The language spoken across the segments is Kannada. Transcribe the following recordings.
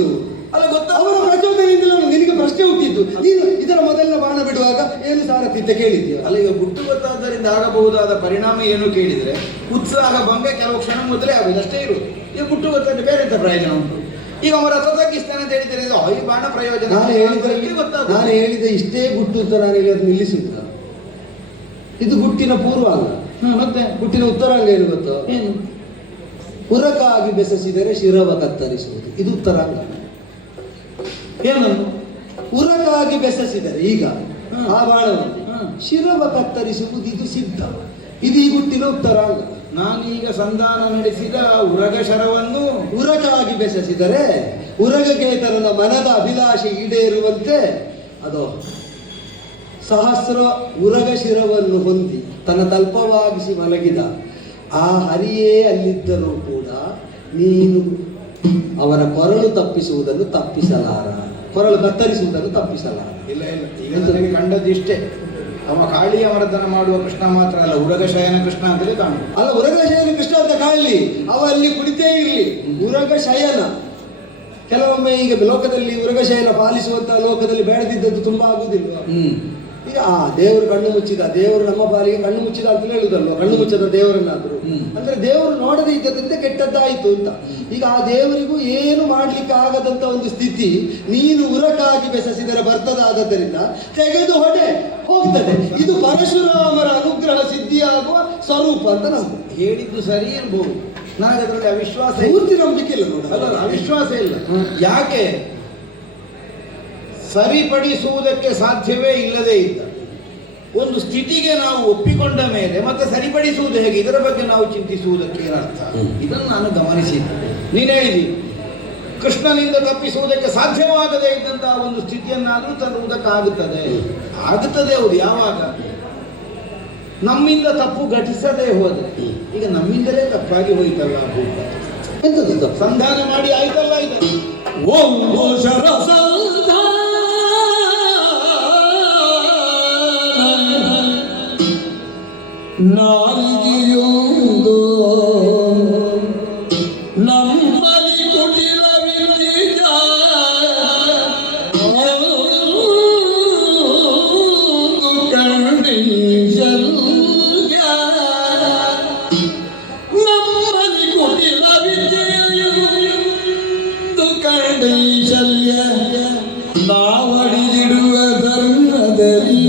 ನಿಲ್ಲಿಸುದು? ಅಲ್ಲ ಗೊತ್ತಾ, ಅವರ ಪ್ರಚೋದನೆಯಿಂದಲೇ ನಿನಗೆ ಪ್ರಶ್ನೆ ಹುಟ್ಟಿದ್ದು. ನೀನು ಇದರ ಮೊದಲಿನ ಬಾಣ ಬಿಡುವಾಗ ಏನು ಸಾರಥಿದ್ದ ಕೇಳಿದ್ಯಾ? ಅಲ್ಲ, ಈಗ ಗುಟ್ಟು ಗೊತ್ತಾದ್ದರಿಂದ ಆಗಬಹುದಾದ ಪರಿಣಾಮ ಏನು ಕೇಳಿದ್ರೆ ಉತ್ಸಾಹ ಭಂಗ ಕೆಲವು ಕ್ಷಣ ಮೊದಲೇ ಆಗುದು, ಅಷ್ಟೇ ಇರುವುದು. ಈಗ ಗುಟ್ಟು ಗೊತ್ತಾದ್ರೆ ಬೇರೆ ಎಂತ ಪ್ರಯೋಜನ ಉಂಟು? ಈಗ ಅವರ ರಥ ತಗ್ಗಿಸ್ತಾನೆ ಅಂತ ಹೇಳಿದರೆ ಈ ಬಾಣ ಪ್ರಯೋಜನ ನಾನು ಹೇಳಿದ ಇಷ್ಟೇ ಗುಟ್ಟು ಅಂತ ನಾನು ಇವತ್ತು ನಿಲ್ಲಿಸುವುದಿಲ್ಲ. ಇದು ಗುಟ್ಟಿನ ಪೂರ್ವಾಂಗ. ಮತ್ತೆ ಗುಟ್ಟಿನ ಉತ್ತರಾಂಗ ಏನು ಗೊತ್ತೋ? ಏನು? ಉರಕಾಗಿ ಬೆಸಸಿದರೆ ಶಿರವ ಕತ್ತರಿಸುವುದು, ಇದು ಉತ್ತರಾಂಗ. ಏನನ್ನು ಉರಕಾಗಿ ಬೆಸಸಿದರೆ ಈಗ ಆ ಬಾಣವನ್ನು ಶಿರವ ಕತ್ತರಿಸುವುದು, ಇದು ಸಿದ್ಧ. ಇದು ಈ ಗುಟ್ಟಿನ ಉತ್ತರಾಂಗ. ನಾನೀಗ ಸಂಧಾನ ನಡೆಸಿದ ಉರಗ ಶರವನ್ನು ಉರಕಾಗಿ ಬೆಸಸಿದರೆ ಉರಗಕೇತನನ ಮನದ ಅಭಿಲಾಷೆ ಈಡೇರುವಂತೆ ಅದು ಸಹಸ್ರ ಉರಗ ಶಿರವನ್ನು ಹೊಂದಿ ತನ್ನ ತಲ್ಪವಾಗಿಸಿ ಮಲಗಿದ ಆ ಹರಿಯೇ ಅಲ್ಲಿದ್ದರೂ ಕೂಡ ನೀನು ಅವರ ಕೊರಳು ತಪ್ಪಿಸುವುದನ್ನು ತಪ್ಪಿಸಲಾರ, ಕೊರಳು ಕತ್ತರಿಸುವುದನ್ನು ತಪ್ಪಿಸಲಾರ. ಇಲ್ಲ ಇಲ್ಲ, ಈಗ ನನಗೆ ಕಂಡದ್ದಿಷ್ಟೇ. ಅವ ಕಾಳಿ ಅವರದನ ಮಾಡುವ ಕೃಷ್ಣ ಮಾತ್ರ ಅಲ್ಲ, ಉರಗ ಶಯನ ಕೃಷ್ಣ ಅಂತಲೇ ಕಾಣು. ಅಲ್ಲ, ಉರಗ ಶಯನ ಕೃಷ್ಣ ಅಂತ ಕಾಣಲಿ, ಅವ ಅಲ್ಲಿ ಕುಳಿತೇ ಇರಲಿ. ಉರಗ ಶಯನ ಕೆಲವೊಮ್ಮೆ ಈಗ ಲೋಕದಲ್ಲಿ ಉರಗ ಶಯನ ಪಾಲಿಸುವಂತಹ ಲೋಕದಲ್ಲಿ ಬೇಡದಿದ್ದದ್ದು ತುಂಬಾ ಆಗುದಿಲ್ವ? ಈಗ ದೇವರು ಕಣ್ಣು ಮುಚ್ಚಿದ, ದೇವರು ನಮ್ಮ ಪಾಲಿಗೆ ಕಣ್ಣು ಮುಚ್ಚಿದ ಅಂತ ಹೇಳುದಲ್ವ? ಕಣ್ಣು ಮುಚ್ಚದ ದೇವರನ್ನಾದ್ರು ಅಂದ್ರೆ ದೇವರು ನೋಡದೇ ಇದ್ದದಂತೆ ಕೆಟ್ಟದ್ದಾಯಿತು ಅಂತ. ಈಗ ಆ ದೇವರಿಗೂ ಏನು ಮಾಡ್ಲಿಕ್ಕೆ ಆಗದಂತ ಒಂದು ಸ್ಥಿತಿ ನೀನು ಉರಕಾಗಿ ಬೆಸಸಿದರೆ ಬರ್ತದಾದ್ದರಿಂದ ತೆಗೆದು ಹೊಡೆ ಹೋಗ್ತದೆ. ಇದು ಪರಶುರಾಮರ ಅನುಗ್ರಹ ಸಿದ್ಧಿಯಾಗುವ ಸ್ವರೂಪ ಅಂತ ನಾವು ಹೇಳಿದ್ದು ಸರಿ ಇರ್ಬೋದು. ನನಗೆ ಅದರಲ್ಲಿ ಅವಿಶ್ವಾಸ, ಪೂರ್ತಿ ನಂಬಿಕೆ ಇಲ್ಲ ನೋಡ. ಅಲ್ಲ, ಅವಿಶ್ವಾಸ ಇಲ್ಲ. ಯಾಕೆ? ಸರಿಪಡಿಸುವುದಕ್ಕೆ ಸಾಧ್ಯವೇ ಇಲ್ಲದೇ ಇದ್ದ ಒಂದು ಸ್ಥಿತಿಗೆ ನಾವು ಒಪ್ಪಿಕೊಂಡ ಮೇಲೆ ಮತ್ತೆ ಸರಿಪಡಿಸುವುದು ಹೇಗೆ, ಇದರ ಬಗ್ಗೆ ನಾವು ಚಿಂತಿಸುವುದಕ್ಕೆ ಏನರ್ಥ? ಇದನ್ನು ನಾನು ಗಮನಿಸಿದ್ದೆ. ನೀನು ಹೇಳಿದಿ ಕೃಷ್ಣನಿಂದ ತಪ್ಪಿಸುವುದಕ್ಕೆ ಸಾಧ್ಯವಾಗದೇ ಇದ್ದಂತಹ ಒಂದು ಸ್ಥಿತಿಯನ್ನಾದರೂ ತರುವುದಕ್ಕಾಗುತ್ತದೆ. ಆಗುತ್ತದೆ, ಹೌದು. ಯಾವಾಗ? ನಮ್ಮಿಂದ ತಪ್ಪು ಘಟಿಸದೇ ಹೋದ್ರೆ. ಈಗ ನಮ್ಮಿಂದಲೇ ತಪ್ಪಾಗಿ ಹೋಯ್ತಲ್ಲ ಭೂಪ, ಎಂತದ್ದು ಸಂಧಾನ ಮಾಡಿ ಆಯ್ತಲ್ಲ ಇದು. ನಾಲಿಗೆಯೊಂದು ನಮ್ಮಲ್ಲಿ ಕುಟಿಲವಿಲ್ಲ, ನಮ್ಮಲ್ಲಿ ಕುಟಿಲವಿದ್ಯೆಯು ಕಂಡೈಶಲ್ಯ ನಾವಡಿದಿಡುವ ಧರ್ಮದಲ್ಲಿ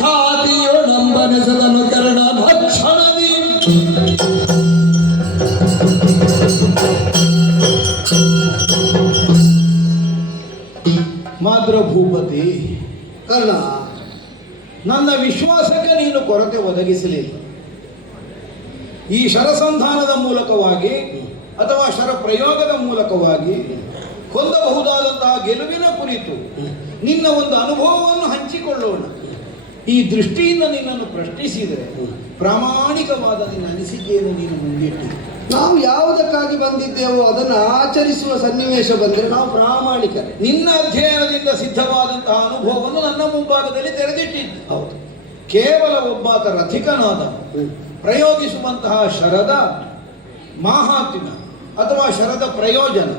ಖಾದಿಯೊಳಂಬನೆಸದನು ಕರ್ಣ ಭಕ್ಷಣದಿ. ಮಾತ್ರ ಭೂಪತಿ ಕರ್ಣ, ನನ್ನ ವಿಶ್ವಾಸಕ್ಕೆ ನೀನು ಕೊರತೆ ಒದಗಿಸಲಿಲ್ಲ. ಈ ಶರಸಂಧಾನದ ಮೂಲಕವಾಗಿ ಅಥವಾ ಶರ ಪ್ರಯೋಗದ ಮೂಲಕವಾಗಿ ಹೊಂದಬಹುದಾದಂತಹ ಗೆಲುವಿನ ಕುರಿತು ನಿನ್ನ ಒಂದು ಅನುಭವವನ್ನು ಹಂಚಿಕೊಳ್ಳೋಣ. ಈ ದೃಷ್ಟಿಯಿಂದ ನಿನ್ನನ್ನು ಪ್ರಶ್ನಿಸಿದರೆ ಪ್ರಾಮಾಣಿಕವಾದ ನಿನ್ನ ಅನಿಸಿಕೆಯನ್ನು ನೀನು ಮುಂದಿಟ್ಟು ನಾವು ಯಾವುದಕ್ಕಾಗಿ ಬಂದಿದ್ದೇವೋ ಅದನ್ನು ಆಚರಿಸುವ ಸನ್ನಿವೇಶ ಬಂದರೆ ನಾವು ಪ್ರಾಮಾಣಿಕರೇ. ನಿನ್ನ ಅಧ್ಯಯನದಿಂದ ಸಿದ್ಧವಾದಂತಹ ಅನುಭವವನ್ನು ನನ್ನ ಮುಂಭಾಗದಲ್ಲಿ ತೆರೆದಿಟ್ಟಿದ್ದು. ಹೌದು. ಕೇವಲ ಒಬ್ಬಾತ ರಥಿಕನಾದ ಪ್ರಯೋಗಿಸುವಂತಹ ಶರದ ಮಾಹಾತ್ಮ್ಯ ಅಥವಾ ಶರದ ಪ್ರಯೋಜನ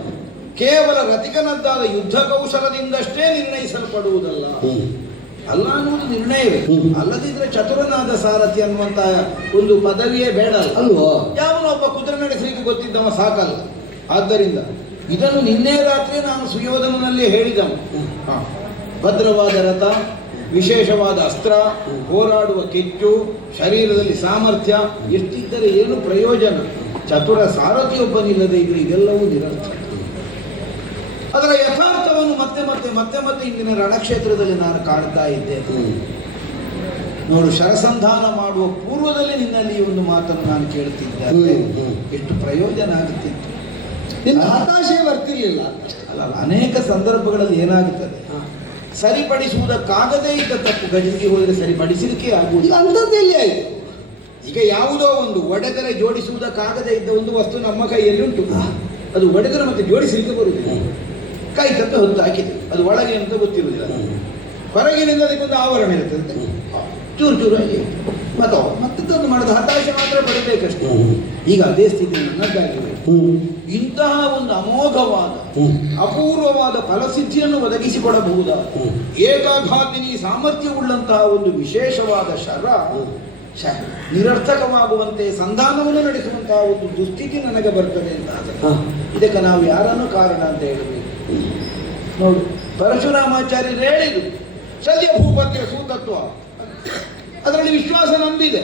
ಕೇವಲ ರಥಿಕನದ್ದಾದ ಯುದ್ಧ ಕೌಶಲದಿಂದಷ್ಟೇ ನಿರ್ಣಯಿಸಲ್ಪಡುವುದಲ್ಲ. ಅಲ್ಲ ಅನ್ನುವುದು ನಿರ್ಣಯವೇ. ಅಲ್ಲದಿದ್ರೆ ಚತುರನಾದ ಸಾರಥಿ ಅನ್ನುವಂತಹ ಒಂದು ಪದವಿಯೇ ಬೇಡ ಅಲ್ವೋ? ಯಾವನೊಬ್ಬ ಕುದುರೆ ನಡೆಸಲಿಕ್ಕೆ ಗೊತ್ತಿದ್ದವ ಸಾಕಲ್ಲ. ಆದ್ದರಿಂದ ಇದನ್ನು ನಿನ್ನೆ ರಾತ್ರಿ ನಾನು ಸುಯೋಧನನಲ್ಲಿ ಹೇಳಿದನು. ಭದ್ರವಾದ ರಥ, ವಿಶೇಷವಾದ ಅಸ್ತ್ರ, ಹೋರಾಡುವ ಕೆಚ್ಚು, ಶರೀರದಲ್ಲಿ ಸಾಮರ್ಥ್ಯ ಎಷ್ಟಿದ್ದರೆ ಏನು ಪ್ರಯೋಜನ? ಚತುರ ಸಾರಥಿಯೊಬ್ಬನಿಲ್ಲದೆ ಇದ್ರೆ ಇದೆಲ್ಲವೂ ನಿರರ್ಥ. ಅದರ ಯಥಾರ್ಥವನ್ನು ಮತ್ತೆ ಮತ್ತೆ ಮತ್ತೆ ಮತ್ತೆ ಇಂದಿನ ರಣಕ್ಷೇತ್ರದಲ್ಲಿ ನಾನು ಕಾಣ್ತಾ ಇದ್ದೇನೆ. ನೋಡು, ಶರಸಂಧಾನ ಮಾಡುವ ಪೂರ್ವದಲ್ಲಿ ನಿನ್ನಲ್ಲಿ ಈ ಒಂದು ಮಾತನ್ನು ನಾನು ಕೇಳ್ತಿದ್ದೆ. ಎಷ್ಟು ಪ್ರಯೋಜನ ಆಗುತ್ತಿತ್ತು. ನಿನ್ನ ಹತಾಶೆ ಬರ್ತಿರ್ಲಿಲ್ಲ ಅಲ್ಲ, ಅನೇಕ ಸಂದರ್ಭಗಳಲ್ಲಿ ಏನಾಗುತ್ತದೆ, ಸರಿಪಡಿಸುವುದಕ್ಕಾಗದೇ ಇದ್ದ ತಪ್ಪು ಗಜನಿಗೆ ಹೋದರೆ ಸರಿಪಡಿಸಲಿಕ್ಕೆ ಆಗುವುದು. ಅಂಥದ್ದೆಲ್ಲಿ ಆಯಿತು? ಈಗ ಯಾವುದೋ ಒಂದು ಒಡೆದರೆ ಜೋಡಿಸುವುದಕ್ಕಾಗದೇ ಇದ್ದ ಒಂದು ವಸ್ತು ನಮ್ಮ ಕೈಯಲ್ಲಿ ಉಂಟು. ಅದು ಒಡೆದರೆ ಮತ್ತೆ ಜೋಡಿಸಲಿಕ್ಕೆ ಬರುವುದಿಲ್ಲ. ಕೈ ತಪ್ಪೆ ಹೊತ್ತು ಹಾಕಿದೆ, ಅದು ಒಳಗೆ ಅಂತ ಗೊತ್ತಿರುವುದಿಲ್ಲ. ಹೊರಗಿನಿಂದ ಅದಕ್ಕೊಂದು ಆವರಣ ಇರ್ತದೆ, ಚೂರು ಚೂರಾಗಿ ಮತ್ತೆ ತಂದು ಮಾಡಿದ ಹತಾಶೆ ಮಾತ್ರ ಪಡಿಬೇಕಷ್ಟೇ. ಈಗ ಅದೇ ಸ್ಥಿತಿ ನನ್ನದ್ದಾಗಿದೆ. ಇಂತಹ ಒಂದು ಅಮೋಘವಾದ ಅಪೂರ್ವವಾದ ಫಲಸಿದ್ಧಿಯನ್ನು ಒದಗಿಸಿಕೊಡಬಹುದಾದ ಏಕಾಘಾತಿನಿ ಸಾಮರ್ಥ್ಯವುಳ್ಳಂತಹ ಒಂದು ವಿಶೇಷವಾದ ನಿರರ್ಥಕವಾಗುವಂತೆ ಸಂಧಾನವನ್ನು ನಡೆಸುವಂತಹ ಒಂದು ದುಸ್ಥಿತಿ ನನಗೆ ಬರ್ತದೆ ಅಂತ ಆದರೆ ಇದಕ್ಕೆ ನಾವು ಯಾರನ್ನು ಕಾರಣ ಅಂತ ಹೇಳಬೇಕು? ನೋಡು, ಪರಶುರಾಮಾಚಾರ್ಯರು ಹೇಳಿದ್ರು ಶಲ್ಯ ಭೂಪತಿಯ ಸೂತತ್ವ, ಅದರಲ್ಲಿ ವಿಶ್ವಾಸ ನಂಬಿದೆ,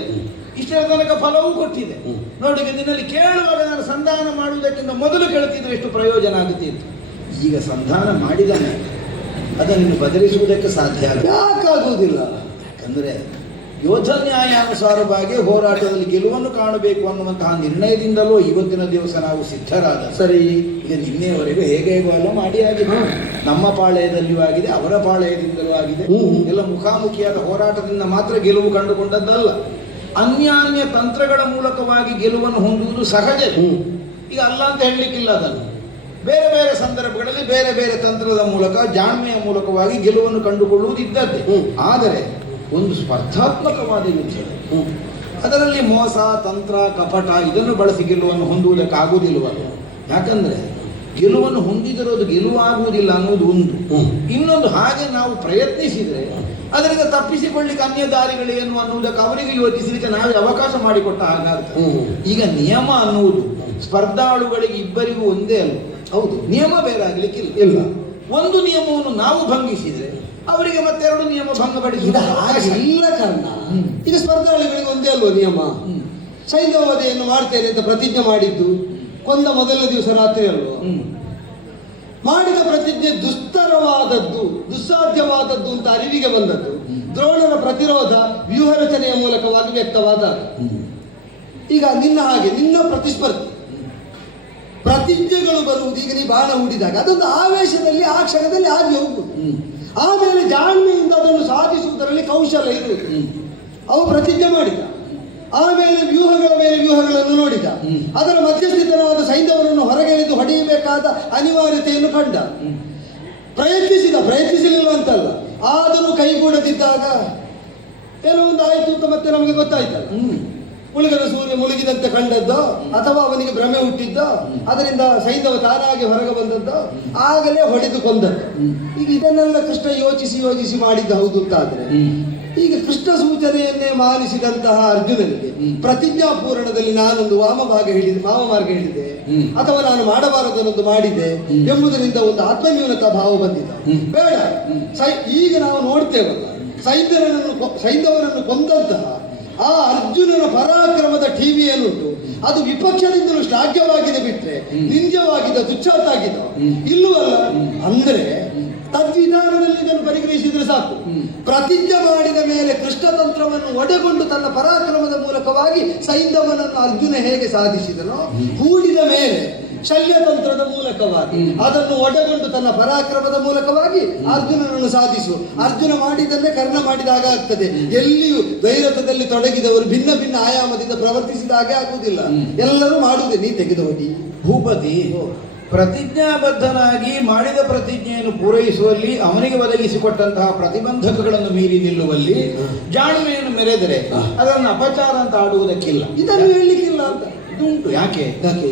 ಇಷ್ಟರ ತನಕ ಫಲವೂ ಕೊಟ್ಟಿದೆ. ನೋಡಿ, ನಿನ್ನಲ್ಲಿ ಕೇಳುವಾಗ ನಾನು ಸಂಧಾನ ಮಾಡುವುದಕ್ಕಿಂತ ಮೊದಲು ಕೇಳ್ತಿದ್ರೆ ಎಷ್ಟು ಪ್ರಯೋಜನ ಆಗುತ್ತಿತ್ತು. ಈಗ ಸಂಧಾನ ಮಾಡಿದ ಮೇಲೆ ಅದನ್ನು ಬದಲಿಸುವುದಕ್ಕೆ ಸಾಧ್ಯ ಯಾಕಾಗುವುದಿಲ್ಲ? ಯಾಕಂದರೆ ಯೋಧ ನ್ಯಾಯಾನುಸಾರವಾಗಿ ಹೋರಾಟದಲ್ಲಿ ಗೆಲುವನ್ನು ಕಾಣಬೇಕು ಅನ್ನುವಂತಹ ನಿರ್ಣಯದಿಂದಲೂ ಇವತ್ತಿನ ದಿವಸ ನಾವು ಸಿದ್ಧರಾದ. ಸರಿ, ಈಗ ನಿನ್ನೆಯವರೆಗೂ ಹೇಗೆ ಎಲ್ಲ ಮಾಡಿ ಆಗಿದೆ, ನಮ್ಮ ಪಾಳೆಯದಲ್ಲಿಯೂ ಆಗಿದೆ, ಅವರ ಪಾಳೆಯದಿಂದಲೂ ಆಗಿದೆ. ಎಲ್ಲ ಮುಖಾಮುಖಿಯಾದ ಹೋರಾಟದಿಂದ ಮಾತ್ರ ಗೆಲುವು ಕಂಡುಕೊಂಡದ್ದಲ್ಲ, ಅನ್ಯಾನ್ಯ ತಂತ್ರಗಳ ಮೂಲಕವಾಗಿ ಗೆಲುವನ್ನು ಹೊಂದುವುದು ಸಹಜ. ಈಗ ಅಲ್ಲ ಅಂತ ಹೇಳಲಿಕ್ಕಿಲ್ಲ. ಅದನ್ನು ಬೇರೆ ಬೇರೆ ಸಂದರ್ಭಗಳಲ್ಲಿ ಬೇರೆ ಬೇರೆ ತಂತ್ರದ ಮೂಲಕ, ಜಾಣ್ಮೆಯ ಮೂಲಕವಾಗಿ ಗೆಲುವನ್ನು ಕಂಡುಕೊಳ್ಳುವುದು ಇದ್ದದ್ದೇ. ಆದರೆ ಒಂದು ಸ್ಪರ್ಧಾತ್ಮಕವಾದ ಯುದ್ಧ, ಅದರಲ್ಲಿ ಮೋಸ, ತಂತ್ರ, ಕಪಟ ಇದನ್ನು ಬಳಸಿ ಗೆಲುವನ್ನು ಹೊಂದುವುದಕ್ಕಾಗುವುದಿಲ್ಲವಲ್ಲ. ಯಾಕಂದರೆ ಗೆಲುವನ್ನು ಹೊಂದಿದಿರೋದು ಗೆಲುವಾಗುವುದಿಲ್ಲ ಅನ್ನೋದು ಒಂದು. ಇನ್ನೊಂದು, ಹಾಗೆ ನಾವು ಪ್ರಯತ್ನಿಸಿದರೆ ಅದರಿಂದ ತಪ್ಪಿಸಿಕೊಳ್ಳಿಕ್ಕೆ ಅನ್ಯ ದಾರಿಗಳೇನು ಅನ್ನುವುದಕ್ಕೆ ಅವರಿಗೆ ಯೋಚಿಸಲಿಕ್ಕೆ ನಾವೇ ಅವಕಾಶ ಮಾಡಿಕೊಟ್ಟ ಹಾಗಾಗ್ತದೆ. ಈಗ ನಿಯಮ ಅನ್ನುವುದು ಸ್ಪರ್ಧಾಳುಗಳಿಗೆ ಇಬ್ಬರಿಗೂ ಒಂದೇ ಅಲ್ಲ. ಹೌದು, ನಿಯಮ ಬೇರೆ ಆಗ್ಲಿಕ್ಕಿಲ್ಲ. ಇಲ್ಲ, ಒಂದು ನಿಯಮವನ್ನು ನಾವು ಭಂಗಿಸಿದರೆ ಅವರಿಗೆ ಮತ್ತೆರಡು ನಿಯಮ ಭಂಗಪಡಿಸಿದ ಇಲ್ಲ ಕಾರಣ. ಈಗ ಸ್ಪರ್ಧಾಳುಗಳಿಗೆ ಒಂದೇ ಅಲ್ವ ನಿಯಮ? ಸೈನ್ಯವಧೆಯನ್ನು ಮಾಡ್ತೇನೆ ಅಂತ ಪ್ರತಿಜ್ಞೆ ಮಾಡಿದ್ದು ಕೊಂದ ಮೊದಲ ದಿವಸ ರಾತ್ರಿ ಅಲ್ವ? ಮಾಡಿದ ಪ್ರತಿಜ್ಞೆ ದುಸ್ತರವಾದದ್ದು, ದುಸ್ಸಾಧ್ಯವಾದದ್ದು ಅಂತ ಅರಿವಿಗೆ ಬಂದದ್ದು ದ್ರೋಣನ ಪ್ರತಿರೋಧ ವ್ಯೂಹ ರಚನೆಯ ಮೂಲಕವಾಗಿ ವ್ಯಕ್ತವಾದ. ಈಗ ನಿನ್ನ ಹಾಗೆ ನಿನ್ನ ಪ್ರತಿಸ್ಪರ್ಧಿ ಪ್ರತಿಜ್ಞೆಗಳು ಬರುವುದು, ಈಗ ನೀ ಬಾಣ ಹೂಡಿದಾಗ ಅದೊಂದು ಆವೇಶದಲ್ಲಿ ಆ ಕ್ಷಣದಲ್ಲಿ ಆಗಿ ಹೋಗುವುದು. ಆಮೇಲೆ ಜಾಣ್ಮೆಯಿಂದ ಅದನ್ನು ಸಾಧಿಸುವುದರಲ್ಲಿ ಕೌಶಲ ಇರುವುದು. ಅವು ಪ್ರತಿಜ್ಞೆ ಮಾಡಿದ, ಆಮೇಲೆ ವ್ಯೂಹಗಳ ಮೇಲೆ ವ್ಯೂಹಗಳನ್ನು ನೋಡಿದ, ಅದರ ಮಧ್ಯಸ್ಥಿತನಾದ ಸೈನ್ಯವರನ್ನು ಹೊರಗೆಳೆದು ಹೊಡೆಯಬೇಕಾದ ಅನಿವಾರ್ಯತೆಯನ್ನು ಕಂಡ. ಪ್ರಯತ್ನಿಸಲಿಲ್ಲ ಅಂತಲ್ಲ, ಆದರೂ ಕೈಗೂಡದಿದ್ದಾಗ ಏನೋ ಒಂದು ಆಯಿತು ಅಂತ ಮತ್ತೆ ನಮಗೆ ಗೊತ್ತಾಯ್ತಲ್ಲ. ಮುಳುಗದ ಸೂರ್ಯ ಮುಳುಗಿದಂತೆ ಕಂಡದ್ದೋ ಅಥವಾ ಅವನಿಗೆ ಭ್ರಮೆ ಹುಟ್ಟಿದ್ದೋ, ಅದರಿಂದ ಸೈನ್ಯವ ತಾನಾಗಿ ಹೊರಗೆ ಬಂದದ್ದೋ, ಆಗಲೇ ಹೊಡೆದು ಕೊಂದದ್ದು. ಈಗ ಇದನ್ನೆಲ್ಲ ಕೃಷ್ಣ ಯೋಚಿಸಿ ಮಾಡಿದ್ದ ಹೌದು ಅಂತಾದ್ರೆ, ಈಗ ಕೃಷ್ಣ ಸೂಚನೆಯನ್ನೇ ಮಾನಿಸಿದಂತಹ ಅರ್ಜುನನಿಗೆ ಪ್ರತಿಜ್ಞಾಪೂರಣದಲ್ಲಿ ನಾನೊಂದು ವಾಮಮಾರ್ಗ ಹೇಳಿದೆ ಅಥವಾ ನಾನು ಮಾಡಬಾರದನ್ನೊಂದು ಮಾಡಿದೆ ಎಂಬುದರಿಂದ ಒಂದು ಆತ್ಮನ್ಯೂನತಾ ಭಾವ ಬಂದಿದ್ದ. ಬೇಡ, ಈಗ ನಾವು ನೋಡ್ತೇವಲ್ಲ, ಸೈನ್ಯವರನ್ನು ಕೊಂದಂತಹ ಆ ಅರ್ಜುನನ ಪರಾಕ್ರಮದ ಟಿವಿ ಏನುಂಟು, ಅದು ವಿಪಕ್ಷದಿಂದಲೂ ಶ್ಲಾಘ್ಯವಾಗಿದೆ ಬಿಟ್ರೆ ನಿಂಜವಾಗಿದೆ, ತುಚ್ಛಾತಾಗಿದೆ ಇಲ್ಲವಲ್ಲ. ಅಂದರೆ ತದ್ವಿಧಾನದಲ್ಲಿ ಇದನ್ನು ಪರಿಗಣಿಸಿದ್ರೆ ಸಾಕು. ಪ್ರತಿಜ್ಞೆ ಮಾಡಿದ ಮೇಲೆ ಕೃಷ್ಣತಂತ್ರವನ್ನು ಒಡೆಗೊಂಡು ತನ್ನ ಪರಾಕ್ರಮದ ಮೂಲಕವಾಗಿ ಸೈಂಧವನನ್ನು ಅರ್ಜುನ ಹೇಗೆ ಸಾಧಿಸಿದನೋ, ಹೂಡಿದ ಮೇಲೆ ಶಲ್ಯತಂತ್ರದ ಮೂಲಕವಾಗಿ ಅದನ್ನು ಒಡೆಗೊಂಡು ತನ್ನ ಪರಾಕ್ರಮದ ಮೂಲಕವಾಗಿ ಅರ್ಜುನನನ್ನು ಸಾಧಿಸು. ಅರ್ಜುನ ಮಾಡಿದ್ದನ್ನೇ ಕರ್ಣ ಮಾಡಿದಾಗ ಆಗ್ತದೆ. ಎಲ್ಲಿಯೂ ದ್ವೈರಥದಲ್ಲಿ ತೊಡಗಿದವರು ಭಿನ್ನ ಭಿನ್ನ ಆಯಾಮದಿಂದ ಪ್ರವರ್ತಿಸಿದ ಹಾಗೆ ಆಗುವುದಿಲ್ಲ. ಎಲ್ಲರೂ ಮಾಡುವುದೇ ನೀ ತೆಗೆದು ಹೋಗಿ. ಭೂಪತಿ ಪ್ರತಿಜ್ಞಾಬದ್ಧನಾಗಿ ಮಾಡಿದ ಪ್ರತಿಜ್ಞೆಯನ್ನು ಪೂರೈಸುವಲ್ಲಿ ಅವನಿಗೆ ಒದಗಿಸಿಕೊಟ್ಟಂತಹ ಪ್ರತಿಬಂಧಕಗಳನ್ನು ಮೀರಿ ನಿಲ್ಲುವಲ್ಲಿ ಜಾಣ್ಮೆಯನ್ನು ಮೆರೆದರೆ ಅದನ್ನು ಅಪಚಾರ ಅಂತ ಆಡುವುದಕ್ಕಿಲ್ಲ, ಇದನ್ನು ಹೇಳಲಿಕ್ಕಿಲ್ಲ ಅಂತ ಇದು ಉಂಟು. ಯಾಕೆ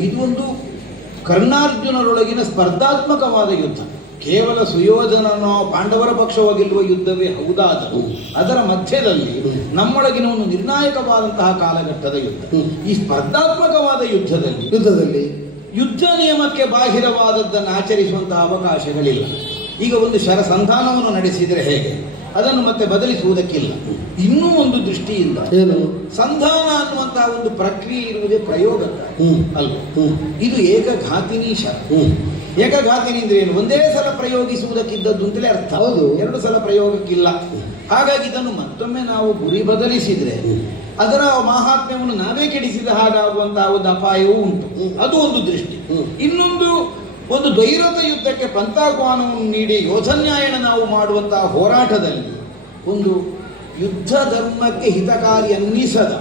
ಇದು ಒಂದು ಕರ್ಣಾರ್ಜುನರೊಳಗಿನ ಸ್ಪರ್ಧಾತ್ಮಕವಾದ ಯುದ್ಧ. ಕೇವಲ ಸುಯೋಧನನೋ ಪಾಂಡವರ ಪಕ್ಷವೋ ಗೆಲ್ಲುವ ಯುದ್ಧವೇ ಹೌದಾದರೂ ಅದರ ಮಧ್ಯದಲ್ಲಿ ನಮ್ಮೊಳಗಿನ ಒಂದು ನಿರ್ಣಾಯಕವಾದಂತಹ ಕಾಲಘಟ್ಟದ ಯುದ್ಧ. ಈ ಸ್ಪರ್ಧಾತ್ಮಕವಾದ ಯುದ್ಧದಲ್ಲಿ ಯುದ್ಧ ನಿಯಮಕ್ಕೆ ಬಾಹಿರವಾದದ್ದನ್ನು ಆಚರಿಸುವಂತಹ ಅವಕಾಶಗಳಿಲ್ಲ. ಈಗ ಒಂದು ಸಂಧಾನವನ್ನು ನಡೆಸಿದರೆ ಹೇಗೆ, ಅದನ್ನು ಮತ್ತೆ ಬದಲಿಸುವುದಕ್ಕಿಲ್ಲ. ಇನ್ನೂ ಒಂದು ದೃಷ್ಟಿಯಿಂದ ಏನು, ಸಂಧಾನ ಅನ್ನುವಂತಹ ಒಂದು ಪ್ರಕ್ರಿಯೆ ಇರುವುದೇ ಪ್ರಯೋಗಕ್ಕಾಗಿ ಅಲ್ವ? ಇದು ಏಕಘಾತಿನಿ ಏಕಘಾತಿನಿ ಅಂದ್ರೆ ಏನು? ಒಂದೇ ಸಲ ಪ್ರಯೋಗಿಸುವುದಕ್ಕಿದ್ದದ್ದು ಅಂತಲೇ ಅರ್ಥ. ಹೌದು, ಎರಡು ಸಲ ಪ್ರಯೋಗಕ್ಕಿಲ್ಲ. ಹಾಗಾಗಿ ಇದನ್ನು ಮತ್ತೊಮ್ಮೆ ನಾವು ಗುರಿ ಬದಲಿಸಿದ್ರೆ ಅದರ ಮಹಾತ್ಮ್ಯವನ್ನು ನಾವೇ ಕೆಡಿಸಿದ ಹಾಗಾಗುವಂತಹ ಒಂದು ಅಪಾಯವೂ ಉಂಟು. ಅದು ಒಂದು ದೃಷ್ಟಿ. ಇನ್ನೊಂದು, ಒಂದು ದ್ವೈರಥ ಯುದ್ಧಕ್ಕೆ ಪಂಥಾಹ್ವಾನವನ್ನು ನೀಡಿ ಯೋಧನ್ಯಾಯನ ನಾವು ಮಾಡುವಂತಹ ಹೋರಾಟದಲ್ಲಿ ಒಂದು ಯುದ್ಧ ಧರ್ಮಕ್ಕೆ ಹಿತಕಾರಿ ಅನ್ನಿಸದ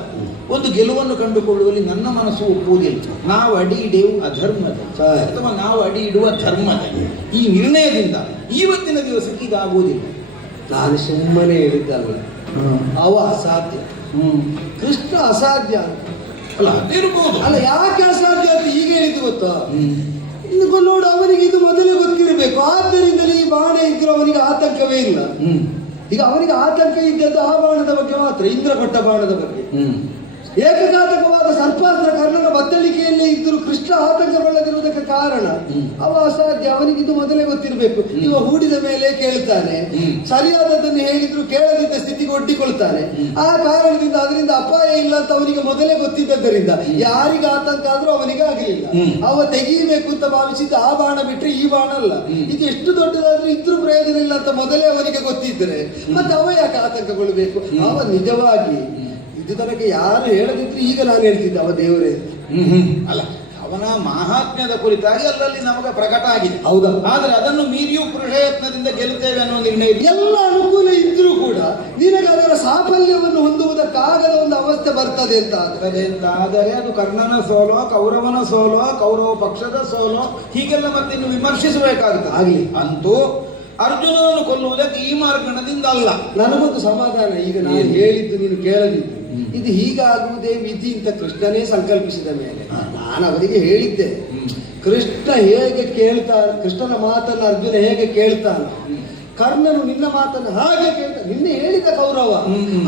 ಒಂದು ಗೆಲುವನ್ನು ಕಂಡುಕೊಳ್ಳುವಲ್ಲಿ ನನ್ನ ಮನಸ್ಸು ಒಪ್ಪುವುದಿಲ್ಲ. ನಾವು ಅಡಿ ಇಡುವ ಅಧರ್ಮದ ಅಥವಾ ನಾವು ಅಡಿ ಇಡುವ ಧರ್ಮದ ಈ ನಿರ್ಣಯದಿಂದ ಇವತ್ತಿನ ದಿವಸಕ್ಕೆ ಇದಾಗುವುದಿಲ್ಲ. ನಾನು ಸುಮ್ಮನೆ ಹೇಳಿದ್ದಲ್ಲ, ಅವ ಅಸಾಧ್ಯ. ಕೃಷ್ಣ ಅಸಾಧ್ಯ ಅಂತ ಅಲ್ಲ ಅದಿರ್ಬೋದು. ಅಲ್ಲ, ಯಾಕೆ ಅಸಾಧ್ಯ ಅಂತ ಈಗ ಹೇಳಿದ್ದು ಗೊತ್ತಾ? ನೋಡು, ಅವನಿಗೆ ಇದು ಮೊದಲೇ ಗೊತ್ತಿರಬೇಕು. ಆದ್ದರಿಂದಲೇ ಈ ಬಾಣ ಇದ್ರೂ ಅವನಿಗೆ ಆತಂಕವೇ ಇಲ್ಲ. ಈಗ ಅವನಿಗೆ ಆತಂಕ ಇದ್ದದ್ದು ಆ ಬಾಣದ ಬಗ್ಗೆ ಮಾತ್ರ, ಇಂದ್ರ ಕೊಟ್ಟ ಬಾಣದ ಬಗ್ಗೆ. ಏಕಘಾತಕವಾದ ಸರ್ಪಾಸ್ತ್ರ ಕರ್ಣನ ಬತ್ತಳಿಕೆಯಲ್ಲೇ ಇದ್ದರೂ ಕೃಷ್ಣ ಆತಂಕಗೊಳ್ಳದಿರುವುದಕ್ಕೆ ಕಾರಣ ಅವ ಅಸಾಧ್ಯ. ಅವನಿಗೆ ಇದು ಮೊದಲೇ ಗೊತ್ತಿರಬೇಕು. ಇವ ಹೂಡಿದ ಮೇಲೆ ಕೇಳ್ತಾನೆ, ಸರಿಯಾದದನ್ನು ಹೇಳಿದ್ರು ಕೇಳದಿದ್ದ ಸ್ಥಿತಿಗೆ ಒಡ್ಡಿಕೊಳ್ತಾನೆ. ಆ ಕಾರಣದಿಂದ ಅದರಿಂದ ಅಪಾಯ ಇಲ್ಲ ಅಂತ ಅವನಿಗೆ ಮೊದಲೇ ಗೊತ್ತಿದ್ದರಿಂದ ಯಾರಿಗೆ ಆತಂಕ ಆದ್ರೂ ಅವನಿಗೆ ಆಗಲಿಲ್ಲ. ಅವ ತೆಗೀಬೇಕು ಅಂತ ಭಾವಿಸಿದ್ದ ಆ ಬಾಣ ಬಿಟ್ರೆ ಈ ಬಾಣ ಅಲ್ಲ. ಇದು ಎಷ್ಟು ದೊಡ್ಡದಾದ್ರೂ ಇದ್ರೂ ಪ್ರಯೋಜನ ಇಲ್ಲ ಅಂತ ಮೊದಲೇ ಅವನಿಗೆ ಗೊತ್ತಿದ್ದರೆ ಮತ್ತೆ ಅವ ಯಾಕೆ ಆತಂಕಗೊಳ್ಳಬೇಕು? ಅವ ನಿಜವಾಗಿ ಇದು ತನಕ ಯಾರು ಹೇಳದಿದ್ರು ಈಗ ನಾನು ಹೇಳ್ತಿದ್ದೆ ಅವ ದೇವರೇ. ಅಲ್ಲ, ಅವನ ಮಹಾತ್ಮ್ಯದ ಕುರಿತಾಗಿ ಅಲ್ಲಲ್ಲಿ ನಮಗೆ ಪ್ರಕಟ ಆಗಿದೆ. ಹೌದಾ? ಆದ್ರೆ ಅದನ್ನು ಮೀರಿಯೂ ಪ್ರಯತ್ನದಿಂದ ಗೆಲ್ಲುತ್ತೇವೆ ಅನ್ನೋ ನಿರ್ಣಯ. ಎಲ್ಲ ಅನುಕೂಲ ಇದ್ರೂ ಕೂಡ ನಿನಗೆ ಅದರ ಸಾಫಲ್ಯವನ್ನು ಹೊಂದುವುದಕ್ಕಾಗದ ಒಂದು ಅವಸ್ಥೆ ಬರ್ತದೆ ಅಂತ ಆದರೆ ಅದು ಕರ್ಣನ ಸೋಲೋ, ಕೌರವನ ಸೋಲೋ, ಕೌರವ ಪಕ್ಷದ ಸೋಲೋ, ಹೀಗೆಲ್ಲ ಮತ್ತೆ ಇನ್ನು ವಿಮರ್ಶಿಸಬೇಕಾಗುತ್ತೆ. ಆಗ್ಲಿ, ಅಂತೂ ಅರ್ಜುನನನ್ನು ಕೊಲ್ಲುವುದಕ್ಕೆ ಈ ಮಾರ್ಗಣದಿಂದ ಅಲ್ಲ. ನನಗೊಂದು ಸಮಾಧಾನ. ಈಗ ನಾನು ಹೇಳಿದ್ದು ನೀನು ಕೇಳದಿದ್ದು, ಇದು ಹೀಗಾಗುವುದೇ ವಿಧಿ ಅಂತ ಕೃಷ್ಣನೇ ಸಂಕಲ್ಪಿಸಿದ ಮೇಲೆ ನಾನು ಅವರಿಗೆ ಹೇಳಿದ್ದೆ. ಕೃಷ್ಣ ಹೇಗೆ ಕೇಳ್ತಾನೆ, ಕೃಷ್ಣನ ಮಾತನ್ನು ಅರ್ಜುನ ಹೇಗೆ ಕೇಳ್ತಾನೆ, ಕರ್ಣನು ನಿನ್ನ ಮಾತನ್ನು ಹಾಗೆ ಕೇಳ್ತಾನೆ. ನಿನ್ನೆ ಹೇಳಿದ ಕೌರವ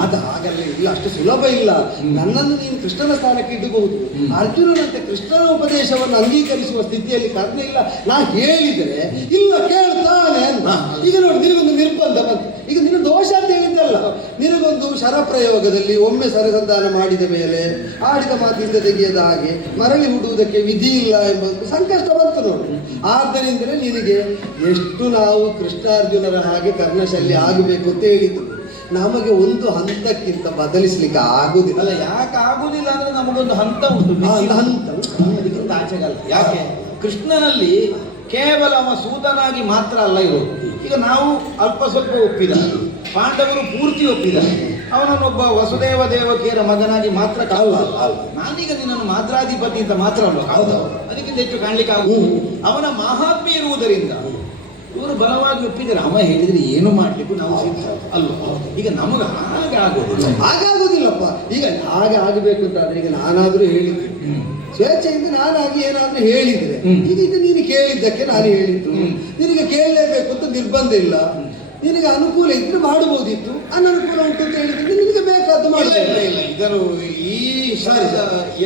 ಅದು ಹಾಗಲ್ಲ, ಇಲ್ಲ, ಅಷ್ಟು ಸುಲಭ ಇಲ್ಲ. ನನ್ನನ್ನು ನೀನು ಕೃಷ್ಣನ ಸ್ಥಾನಕ್ಕೆ ಇಡಬಹುದು. ಅರ್ಜುನನಂತೆ ಕೃಷ್ಣನ ಉಪದೇಶವನ್ನು ಅಂಗೀಕರಿಸುವ ಸ್ಥಿತಿಯಲ್ಲಿ ಕರ್ಣ ಇಲ್ಲ. ನಾ ಹೇಳಿದರೆ ಇಲ್ಲ ಕೇಳ್ತಾನೆ ಅಂತ. ಈಗ ನೋಡಿ, ನಿನಗೊಂದು ನಿರ್ಬಂಧ ಬಂತು. ಈಗ ನಿನ್ನ ದೋಷ ಅಂತ ಹೇಳಿದ್ದಲ್ಲ, ನಿನಗೊಂದು ಶರಪ್ರಯೋಗದಲ್ಲಿ ಒಮ್ಮೆ ಸರಸಂಧಾನ ಮಾಡಿದ ಮೇಲೆ ಆಡಿದ ಮಾತಿಂದ ತೆಗೆಯದ ಹಾಗೆ ಮರಳಿ ಹುಡುವುದಕ್ಕೆ ವಿಧಿ ಇಲ್ಲ ಎಂಬ ಸಂಕಷ್ಟ ಬಂತು ನೋಡಿ. ಆದ್ದರಿಂದಲೇ ನಿನಗೆ ಎಷ್ಟು ನಾವು ಕೃಷ್ಣಾರ್ಜುನರ ಹಾಗೆ ಕರ್ಣಶಲ್ಯ ಆಗಬೇಕು ಅಂತ ಹೇಳಿದ್ದು. ನಮಗೆ ಒಂದು ಹಂತಕ್ಕಿಂತ ಬದಲಿಸ್ಲಿಕ್ಕೆ ಆಗುದಿಲ್ಲ. ಅಲ್ಲ, ಯಾಕೆ ಆಗುದಿಲ್ಲ ಅಂದ್ರೆ ನಮಗೊಂದು ಹಂತ ಉಂಟು. ಅದಕ್ಕಿಂತ ಆಚೆಗಲ್ಲ. ಯಾಕೆ? ಕೃಷ್ಣನಲ್ಲಿ ಕೇವಲ ಅವ ಸೂತನಾಗಿ ಮಾತ್ರ ಅಲ್ಲ ಇರೋದು. ಈಗ ನಾವು ಅಲ್ಪ ಸ್ವಲ್ಪ ಒಪ್ಪಿದ, ಪಾಂಡವರು ಪೂರ್ತಿ ಒಪ್ಪಿದ, ಅವನನ್ನೊಬ್ಬ ವಸುದೇವ ದೇವಕಿಯರ ಮಗನಾಗಿ ಮಾತ್ರ ನಾನೀಗ ನಿನ್ನನ್ನು ಮಾತ್ರಾಧಿಪತಿ ಅಂತ ಮಾತ್ರ ಅಲ್ವ, ಅದಕ್ಕಿಂತ ಹೆಚ್ಚು ಕಾಣ್ಲಿಕ್ಕೆ ಆಗುವುದು. ಅವನ ಮಹಾತ್ಮೆ ಇರುವುದರಿಂದ ಇವರು ಬಲವಾಗಿ ಒಪ್ಪಿದರೆ ಅವ ಹೇಳಿದ್ರೆ ಏನು ಮಾಡ್ಲಿಕ್ಕೂ ನಾವು ಸಿದ್ಧ ಅಲ್ವ. ಈಗ ನಮಗೆ ಹಾಗೆ ಆಗೋದಿಲ್ಲ, ಹಾಗಾಗೋದಿಲ್ಲಪ್ಪ. ಈಗ ಹಾಗೆ ಆಗಬೇಕು ಅಂತ ಆದ್ರೆ ಈಗ ನಾನಾದ್ರೂ ಹೇಳಿದ್ದೆ, ಸ್ವೇಚ್ಛೆಯಿಂದ ನಾನಾಗಿ ಏನಾದ್ರೂ ಹೇಳಿದ್ರೆ, ಈಗ ಇದು ನೀನು ಕೇಳಿದ್ದಕ್ಕೆ ನಾನು ಹೇಳಿದ್ದು. ನಿನಗೆ ಕೇಳಲೇಬೇಕು ಅಂತ ನಿರ್ಬಂಧ ಇಲ್ಲ. ನಿನಗೆ ಅನುಕೂಲ ಇದ್ರೆ ಮಾಡಬಹುದಿತ್ತು, ಅನನುಕೂಲ ಉಂಟು ಅಂತ ಹೇಳಿದ್ರೆ ನಿನಗೆ ಬೇಕಾದ್ದು ಮಾಡಲಿಲ್ಲ. ಇಲ್ಲ, ಇದರ ಈ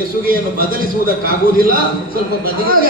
ಎಸುಗೆಯನ್ನು ಬದಲಿಸುವುದಕ್ಕಾಗುವುದಿಲ್ಲ. ಸ್ವಲ್ಪ ಬದಲಿ